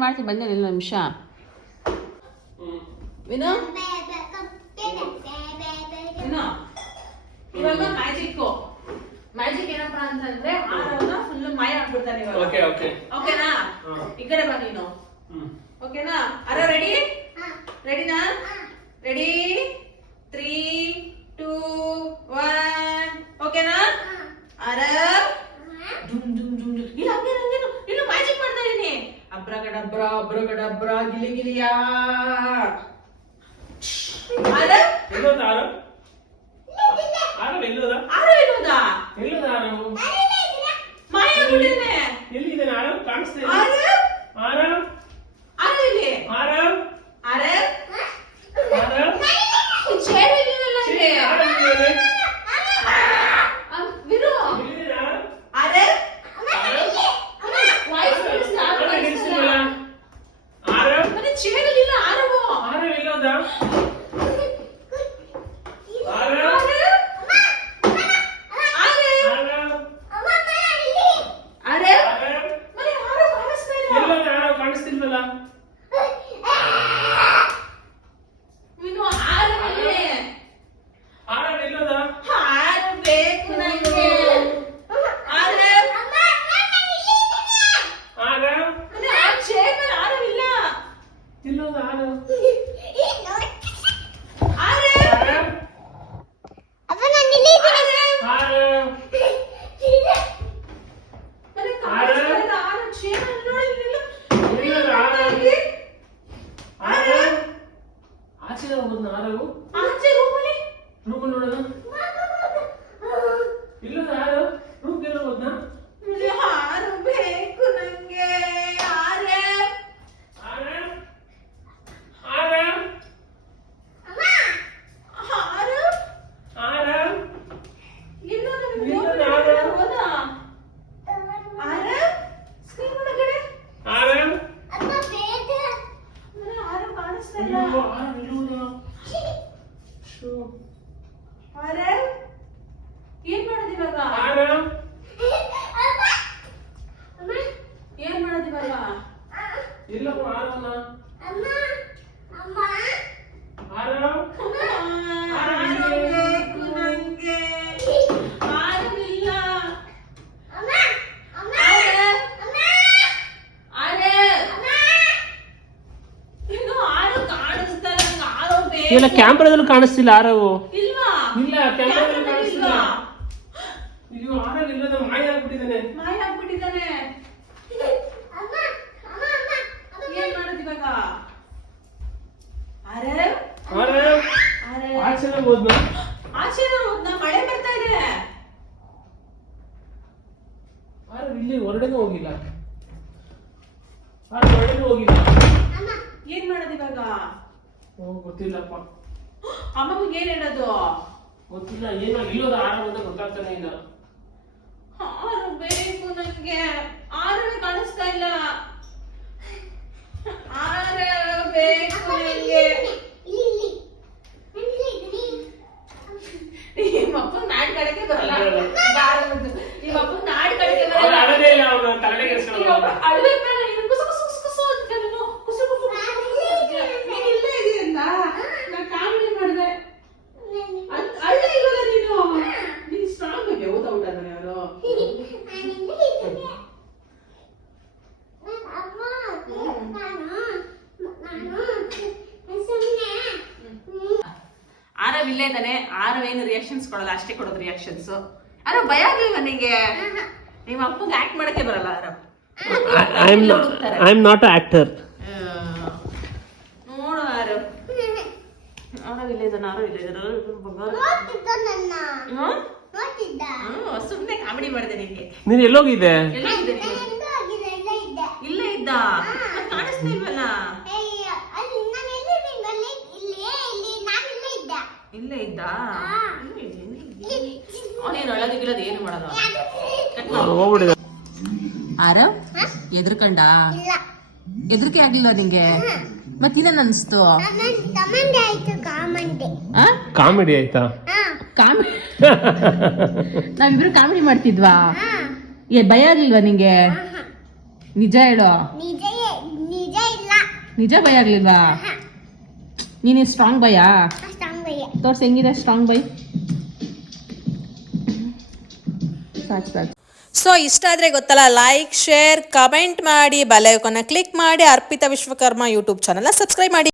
ಮಾಡ್ತೀನಿ ಬಂದೆ ಇಲ್ಲ ನಿಮಿಷ. ವಿನು ಇವಾಗ ಮ್ಯಾಜಿಕ್ ಏನಪ್ಪಾ ಅಂತಂದ್ರೆ ಆರವನ್ನ ಫುಲ್ ಮಾಯ ಆಗ್ಬಿಡ್ತಾನೆ ಇವಾಗ. ಓಕೆನಾ? ಈ ಕಡೆ ಬಾ ನೀನು. ಓಕೆನಾ? ಅರ ರೆಡಿನಾ? ರೆಡಿ 3 2 1 ಓಕೆನಾ? ಅರ ಡುಮ್ ಡುಮ್ ಡುಮ್ ಇಲ್ಲ ಹಂಗೇನು ಇಲ್ಲ ಮ್ಯಾಜಿಕ್ ಮಾಡ್ತಾ ಇದೀನಿ. ಅಬ್ರಗಡಬ್ರ ಗಿಲಿಗಿಲಿಯಾ. ಅರ ಎಲ್ಲೋದ ಆರ ಎಲ್ಲೋದ ಮಾಯ ಆಗ್ಬಿಟ್ಟಿದೆ. ಎಲ್ಲಿದೆ ಆರ ಕಾಣಿಸ್ತಾ ಇಲ್ಲ. ಆರ ಇಲ್ಲಿ ಚೇರ್ ಇದೆಯಲ್ಲ ಇಲ್ಲಿ. ವಿರು ಅರೆ ವಾಯ್ಸ್ ಕೇಳಿಸ್ತಿಲ್ಲ. ಮತ್ತೆ ಚೇರ್ ಇಲ್ಲ ಆರವು ಎಲ್ಲೋದ ಕಾಣಿಸ್ತಿಲ್ವಲ್ಲ. ಏನ್ ಮಾಡೋದಿವಾಗ? ಇಲ್ಲ ಆರವನ್ನ ಇಲ್ಲ ಕ್ಯಾಮ್ರಾದಲ್ಲೂ ಕಾಣಿಸ್ತಿಲ್ಲ ಆರವು. ಇಲ್ಲ ಕ್ಯಾಮ್ರಾದಲ್ಲಿ ಕಾಣಿಸ್ತಿಲ್ಲ. ಇದು ಆರವ್ ಇಲ್ಲದ ಮಾಯ ಆಗ್ಬಿಟ್ಟಿದ್ದಾನೆ. ಏನ್ ಮಾಡೋದು ಇವಾಗ? ಆಚೆನ ಹೋದ್ನ ಮಳೆ ಬರ್ತಾ ಇದೆ. ಆರವ್ ಇಲ್ಲಿ ಹೊರಡೆನೂ ಹೋಗಿಲ್ಲ. ಏನ್ ಮಾಡೋದು ಇವಾಗ? ಗೊತ್ತಿಲ್ಲಪ್ಪ. ಅಮ್ಮನಿಗೆ ಏನ್ ಹೇಳೋದು? ಗೊತ್ತಿಲ್ಲ. ಏನೋ ಇಲ್ಲೋದು ಆರವ ಅಂತ ಗೊತ್ತಾಗ್ತಾನೆ ಇಲ್ಲ. ಆರು ಬೇಕು ನನ್ಗೆ. ಆರವೇ ಕಾಣಿಸ್ತಾ ಇಲ್ಲ. ಆರ ಬೇಕು ನನಗೆ. ನಿಮ್ಮಪ್ಪ ನಾಡ್ ಕಡೆಗೆ ಬರಲ್ಲ. ನಿಮ್ಮಪ್ಪ ನಾಡ್ ಕಡೆಗೆ ಬರಲ್ಲ. ಕಾಮಿಡಿ ಮಾಡಿದೆ. ಅಳ್ಳೆ ಇಲ್ವಲ್ಲ ನೀನು. ನೀನ್ ಸ್ಟ್ರಾಂಗ್ ಆಗಿ ಓದಾಡ್ತಾನೆ ಅವರು. ಆರವ್ ಇಲ್ಲೇ ಇದ್ದಾನೆ. ಆರವ್ ಏನು ರಿಯಾಕ್ಷನ್ಸ್ ಕೊಡಲ್ಲ, ಅಷ್ಟೇ ಕೊಡೋದು ರಿಯಾಕ್ಷನ್ಸ್. ಆರವ್ ಭಯ ಆಗ್ಲಿಲ್ವ ನಿಂಗೆ? ನಿಮ್ಮ ಅಪ್ಪಗೆ ಆಕ್ಟ್ ಮಾಡಕ್ಕೆ ಬರಲ್ಲ Aarav. I am not actor. ನೋಡು ಆರವ್ ಇಲ್ಲೇ ಇದ್ದಾನೆ. ಸುಮ್ಮನೆ ಕಾಮಿಡಿ ಮಾಡಿದೆ ನಿಂಗೆ. ನೀನ್ ಎಲ್ಲೋಗಿದೆ? ಇಲ್ಲೇ ಇದ್ದ. ಕಾಣಿಸ್ತಾ ಇಲ್ವಲ್ಲ. ಇಲ್ಲೇ ಇದ್ದ. ಅವನೇನು ಅಳದಿಗಿಲ್ಲದ ಏನು ಮಾಡೋದು. ಆರವ್ ಎದ್ರಕಂಡ? ಎದ್ರಿಕೆ ಆಗ್ಲಿಲ್ಲ ನಿಂಗೆ? ಮತ್ತಿನೇನ್ ಅನ್ಸ್ತು? ಕಾಮಿಡಿ ಆಯ್ತಾ? ನಾವಿಬ್ರು ಕಾಮಿಡಿ ಮಾಡ್ತಿದ್ವಾ? ಭಯ ಆಗ್ಲಿಲ್ವಾ ನಿಂಗೆ? ನಿಜ ಹೇಳು. ನಿಜ ಭಯ ಆಗ್ಲಿಲ್ವಾ? ನೀನು ಸ್ಟ್ರಾಂಗ್ ಭಯ ತೋರ್ಸ್ ಹೆಂಗಿದೆ ಸ್ಟ್ರಾಂಗ್ ಬೈ. ಸಾಕು. ಸೊ ಇಷ್ಟ ಆದರೆ ಗೊತ್ತಲ್ಲ, ಲೈಕ್, ಶೇರ್, ಕಮೆಂಟ್ ಮಾಡಿ, ಬೆಲ್ ಐಕಾನ್ನ ಕ್ಲಿಕ್ ಮಾಡಿ, ಅರ್ಪಿತಾ ವಿಶ್ವಕರ್ಮ ಯೂಟ್ಯೂಬ್ ಚಾನಲ್ನ ಸಬ್ಸ್ಕ್ರೈಬ್ ಮಾಡಿ.